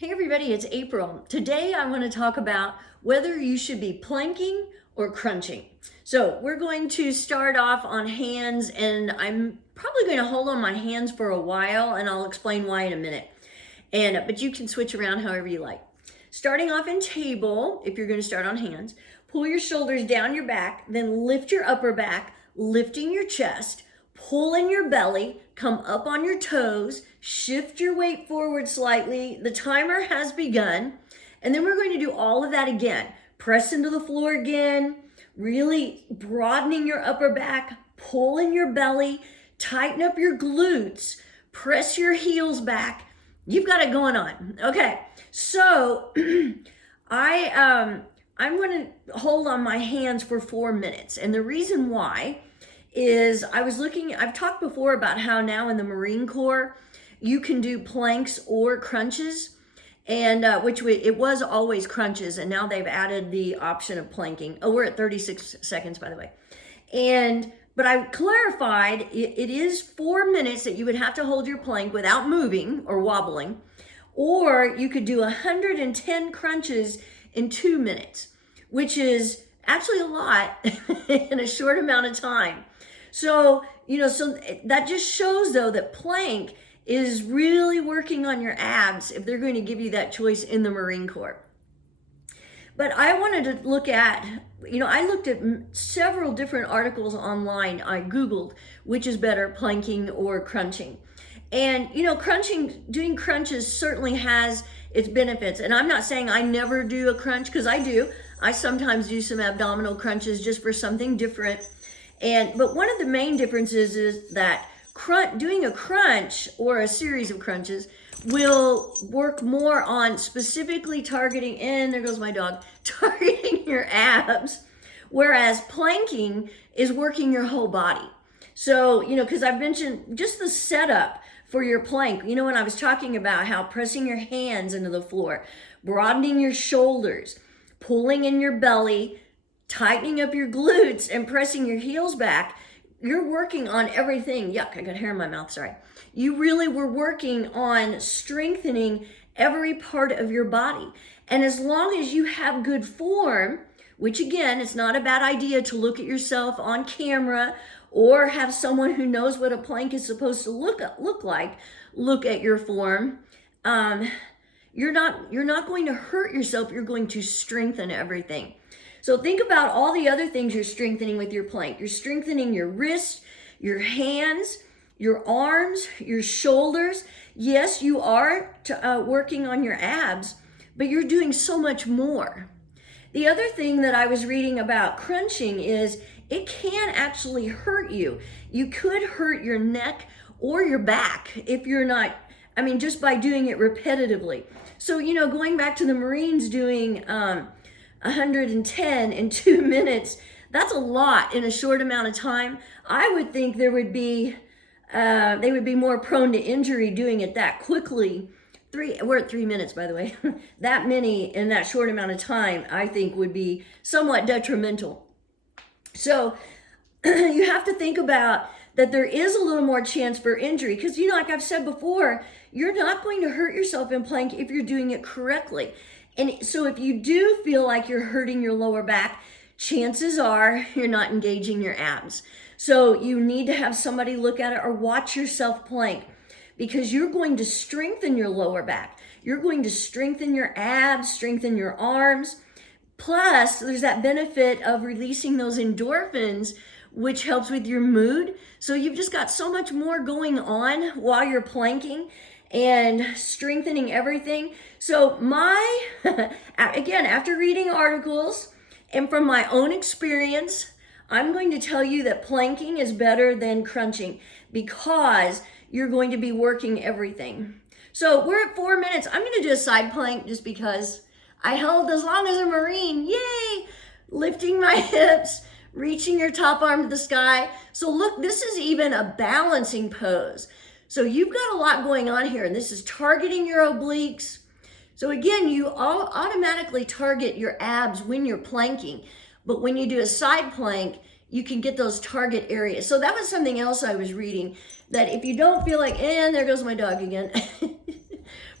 Hey everybody, it's April. Today I want to talk about whether you should be planking or crunching. So we're going to start off on hands, and I'm probably going to hold on my hands for a while, and I'll explain why in a minute. But you can switch around however you like. Starting off in table, if you're going to start on hands, pull your shoulders down your back, then lift your upper back, lifting your chest. Pull in your belly, come up on your toes, shift your weight forward slightly. The timer has begun. And then we're going to do all of that again. Press into the floor again, really broadening your upper back, pull in your belly, tighten up your glutes, press your heels back. You've got it going on. Okay, so I'm going to hold on my hands for 4 minutes. And the reason why is I've talked before about how now in the Marine Corps, you can do planks or crunches, and it was always crunches, and now they've added the option of planking. Oh, we're at 36 seconds, by the way. But I clarified, it is 4 minutes that you would have to hold your plank without moving or wobbling, or you could do 110 crunches in 2 minutes, which is actually a lot in a short amount of time. So that just shows though that plank is really working on your abs if they're going to give you that choice in the Marine Corps. But I wanted to look at, I looked at several different articles online. I Googled which is better, planking or crunching. And, doing crunches certainly has its benefits. And I'm not saying I never do a crunch, because I do. I sometimes do some abdominal crunches just for something different. But one of the main differences is that doing a crunch or a series of crunches will work more on specifically targeting, and there goes my dog, targeting your abs, whereas planking is working your whole body. So, because I've mentioned just the setup for your plank, when I was talking about how pressing your hands into the floor, broadening your shoulders, pulling in your belly, tightening up your glutes, and pressing your heels back, you're working on everything. Yuck, I got hair in my mouth, sorry. You really were working on strengthening every part of your body. And as long as you have good form, which again, it's not a bad idea to look at yourself on camera or have someone who knows what a plank is supposed to look like, look at your form. You're not going to hurt yourself, you're going to strengthen everything. So think about all the other things you're strengthening with your plank. You're strengthening your wrist, your hands, your arms, your shoulders. Yes, you are working on your abs, but you're doing so much more. The other thing that I was reading about crunching is it can actually hurt you. You could hurt your neck or your back if you're not, just by doing it repetitively. So, going back to the Marines doing 110 in 2 minutes, that's a lot in a short amount of time. I would think they would be more prone to injury doing it that quickly. We're at 3 minutes, by the way. That many in that short amount of time, I think would be somewhat detrimental. So you have to think about that there is a little more chance for injury, because, like I've said before, you're not going to hurt yourself in plank if you're doing it correctly. And so if you do feel like you're hurting your lower back, chances are you're not engaging your abs. So you need to have somebody look at it or watch yourself plank, because you're going to strengthen your lower back. You're going to strengthen your abs, strengthen your arms. Plus, there's that benefit of releasing those endorphins, which helps with your mood. So you've just got so much more going on while you're planking and strengthening everything. So again, after reading articles and from my own experience, I'm going to tell you that planking is better than crunching, because you're going to be working everything. So we're at 4 minutes. I'm going to do a side plank just because I held as long as a Marine. Yay! Lifting my hips, reaching your top arm to the sky. So look, this is even a balancing pose. So you've got a lot going on here, and this is targeting your obliques. So again, you all automatically target your abs when you're planking, but when you do a side plank, you can get those target areas. So that was something else I was reading, that if you don't feel like, and there goes my dog again.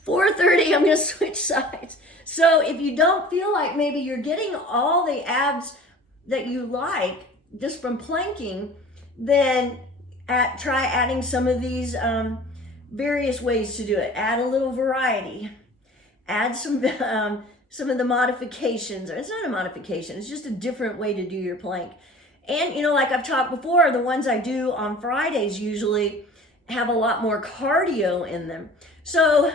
4:30, I'm gonna switch sides. So if you don't feel like maybe you're getting all the abs that you like just from planking, then try adding some of these various ways to do it. Add a little variety. Add some of the modifications. It's not a modification, it's just a different way to do your plank. And you know, like I've talked before, the ones I do on Fridays usually have a lot more cardio in them. So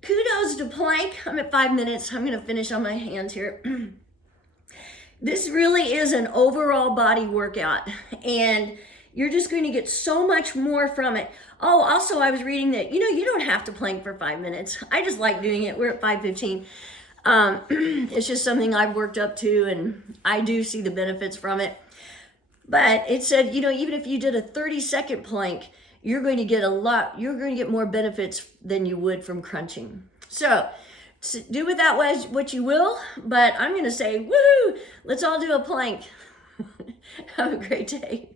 kudos to plank. I'm at 5 minutes. I'm gonna finish on my hands here. This really is an overall body workout, and you're just going to get so much more from it. Oh, also I was reading that, you know, you don't have to plank for 5 minutes. I just like doing it. We're at 5:15. It's just something I've worked up to, and I do see the benefits from it. But it said, you know, even if you did a 30-second plank, you're going to get more benefits than you would from crunching. So do with that what you will, but I'm going to say, woohoo, let's all do a plank. Have a great day.